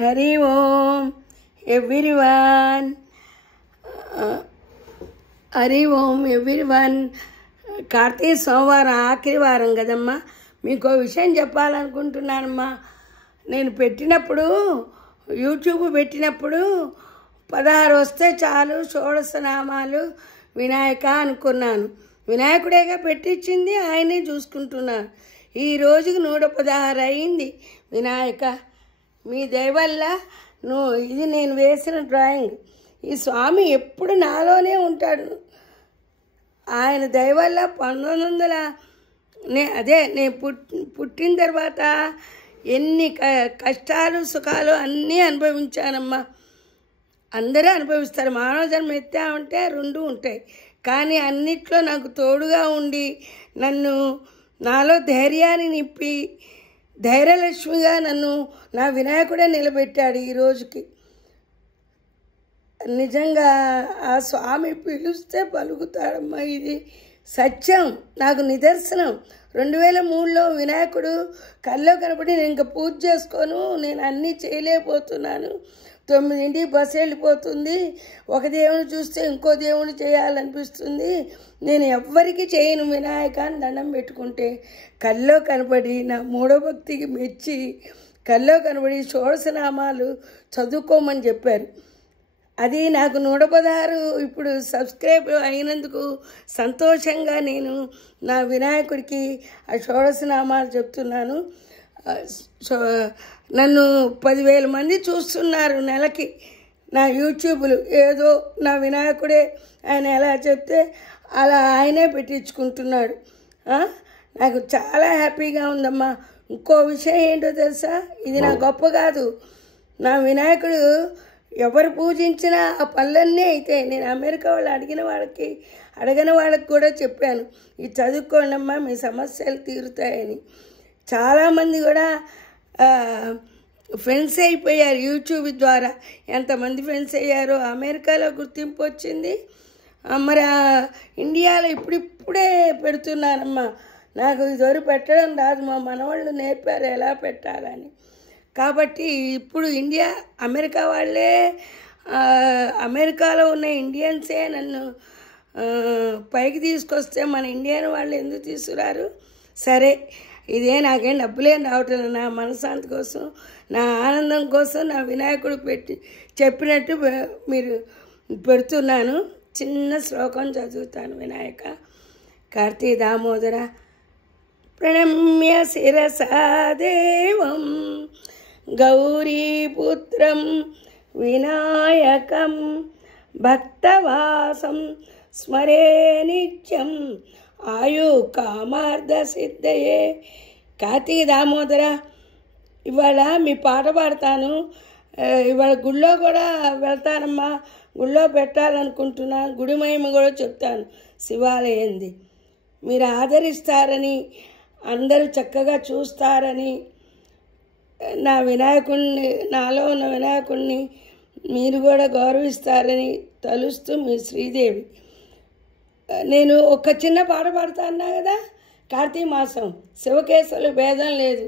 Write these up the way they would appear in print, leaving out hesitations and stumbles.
హరి ఓం everyone. Hari ఓం everyone. Karthika సోమవారం ఆఖరి వారం కదమ్మా, మీకు విషయం చెప్పాలనుకుంటున్నానమ్మా. నేను పెట్టినప్పుడు యూట్యూబ్ పెట్టినప్పుడు 16 వస్తే చాలు షోడశ నామాలు వినాయక అనుకున్నాను. వినాయకుడేగా పెట్టించింది, ఆయనే చూసుకుంటున్నాను. ఈ రోజుకి 116 అయింది. వినాయక మీ దయ వల్ల ఇది నేను వేసిన డ్రాయింగ్. ఈ స్వామి ఎప్పుడు నాలోనే ఉంటాడు. ఆయన దయ వల్ల 1900 నేను పుట్టిన తర్వాత ఎన్ని కష్టాలు సుఖాలు అన్నీ అనుభవించానమ్మా. అందరూ అనుభవిస్తారు. మానవ జన్మ ఎత్తామంటే 2 ఉంటాయి, కానీ అన్నిట్లో నాకు తోడుగా ఉండి నాలో ధైర్యాన్ని నింపి ధైర్యలక్ష్మిగా నన్ను నా వినాయకుడే నిలబెట్టాడు ఈ రోజుకి. నిజంగా ఆ స్వామి పిలుస్తే పలుకుతాడమ్మా. ఇది సత్యం, నాకు నిదర్శనం. 2003లో వినాయకుడు కల్లో కనపడి నేను ఇంకా పూజ చేసుకోను, నేను అన్నీ చేయలేకపోతున్నాను, 9ంటికి బస్సు వెళ్ళిపోతుంది, ఒక దేవుని చూస్తే ఇంకో దేవుని చేయాలనిపిస్తుంది, నేను ఎవ్వరికి చేయను వినాయక అని దండం పెట్టుకుంటే కల్లో కనపడి నా మూఢభక్తికి మెచ్చి కల్లో కనపడి షోడశనామాలు చదువుకోమని చెప్పారు. అది నాకు 116 ఇప్పుడు సబ్స్క్రైబ్ అయినందుకు సంతోషంగా నేను నా వినాయకుడికి ఆ షోడశనామాలు చెప్తున్నాను. నన్ను 10,000 మంది చూస్తున్నారు నెలకి నా యూట్యూబ్లు. ఏదో నా వినాయకుడే ఆయన ఎలా చెప్తే అలా ఆయనే పెట్టించుకుంటున్నాడు. నాకు చాలా హ్యాపీగా ఉందమ్మా. ఇంకో విషయం ఏంటో తెలుసా, ఇది నా గొప్ప కాదు. నా వినాయకుడు ఎవరు పూజించినా ఆ పనులన్నీ అయితే నేను అమెరికా వాళ్ళు అడగని వాళ్ళకి కూడా చెప్పాను, ఇది చదువుకోండమ్మా మీ సమస్యలు తీరుతాయని. చాలామంది కూడా ఫ్రెండ్స్ అయిపోయారు యూట్యూబ్ ద్వారా. ఎంతమంది ఫ్రెండ్స్ అయ్యారో. అమెరికాలో గుర్తింపు వచ్చింది, మరి ఇండియాలో ఇప్పుడిప్పుడే పెడుతున్నానమ్మా. నాకు ఇదివరకు పెట్టడం రాదు, మా మనవాళ్ళు నేర్పారు ఎలా పెట్టాలని. కాబట్టి ఇప్పుడు అమెరికా వాళ్ళే, అమెరికాలో ఉన్న ఇండియన్సే నన్ను పైకి తీసుకొస్తే మన ఇండియన్ వాళ్ళు ఎందుకు తీసుకురారు? సరే, ఇదే నాకేం డబ్బులేం రావట్లేదు, నా మనశ్శాంతి కోసం, నా ఆనందం కోసం నా వినాయకుడు చెప్పినట్టు మీరు పెడుతున్నాను. చిన్న శ్లోకం చదువుతాను. వినాయక కార్తీ దామోదర ప్రణమ్య శిరసా దేవం గౌరీపుత్రం వినాయకం భక్తవాసం స్మరే నిత్యం ఆయు కామార్థ సిద్ధయే. కార్తీక దామోదర, ఇవాళ మీ పాట పాడతాను. ఇవాళ గుళ్ళో కూడా వెళ్తానమ్మా, గుళ్ళో పెట్టాలనుకుంటున్నా. గుడి మహిమ కూడా చెప్తాను, శివాలయంది. మీరు ఆదరిస్తారని, అందరూ చక్కగా చూస్తారని, నా వినాయకుడిని, నాలో ఉన్న వినాయకుడిని మీరు కూడా గౌరవిస్తారని తలుస్తూ మీ శ్రీదేవి. నేను ఒక చిన్న పాట పాడుతా అన్నా కదా. కార్తీక మాసం శివకేశవులు భేదం లేదు,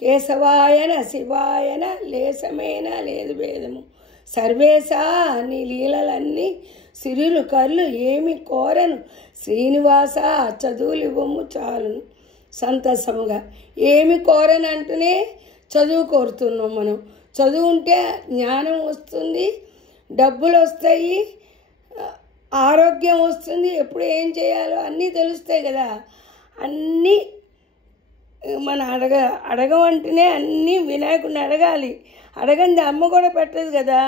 కేశవాయన శివాయన లేసమేనా లేదు భేదము, సర్వేశా నీ లీలలన్నీ సిరులు కర్లు ఏమి కోరను, శ్రీనివాస చదువులు ఇవ్వము చాలును సంతసముగా. ఏమి కోరను అంటూనే చదువు కోరుతున్నాం మనం. చదువు ఉంటే జ్ఞానం వస్తుంది, డబ్బులు వస్తాయి, ఆరోగ్యం వస్తుంది, ఎప్పుడు ఏం చేయాలో అన్నీ తెలుస్తాయి కదా. అన్నీ మన అడగమంటేనే అన్నీ వినాయకుడిని అడగాలి. అడగంది అమ్మ కూడా పెట్టదు కదా.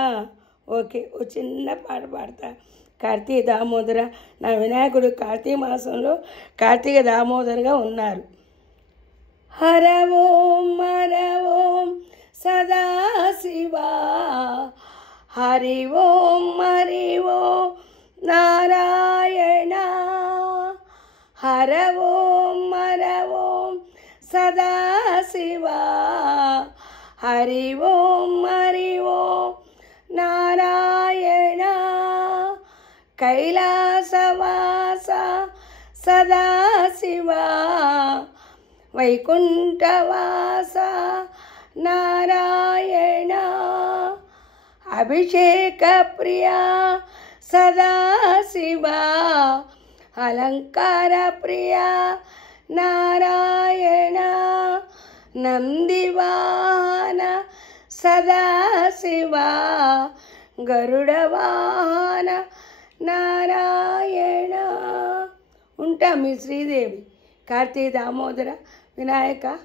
ఓకే, ఓ చిన్న పాట పాడతా. కార్తీక దామోదర, నా వినాయకుడు కార్తీక మాసంలో కార్తీక దామోదరగా ఉన్నారు. హర ఓం సదాశివా, హరి ఓం నారాయణ, హర ఓం సదాశివా, హరి ఓం నారాయణ, కైలాసవాస సదాశివా, వైకుంఠవాస నారాయణ, అభిషేక ప్రియా సదాశివా అలంకార ప్రియా నారాయణ నందివాహన సదాశివా గరుడవాహన నారాయణ. ఉంటా మీ శ్రీదేవి. కార్తీక దామోదర వినాయక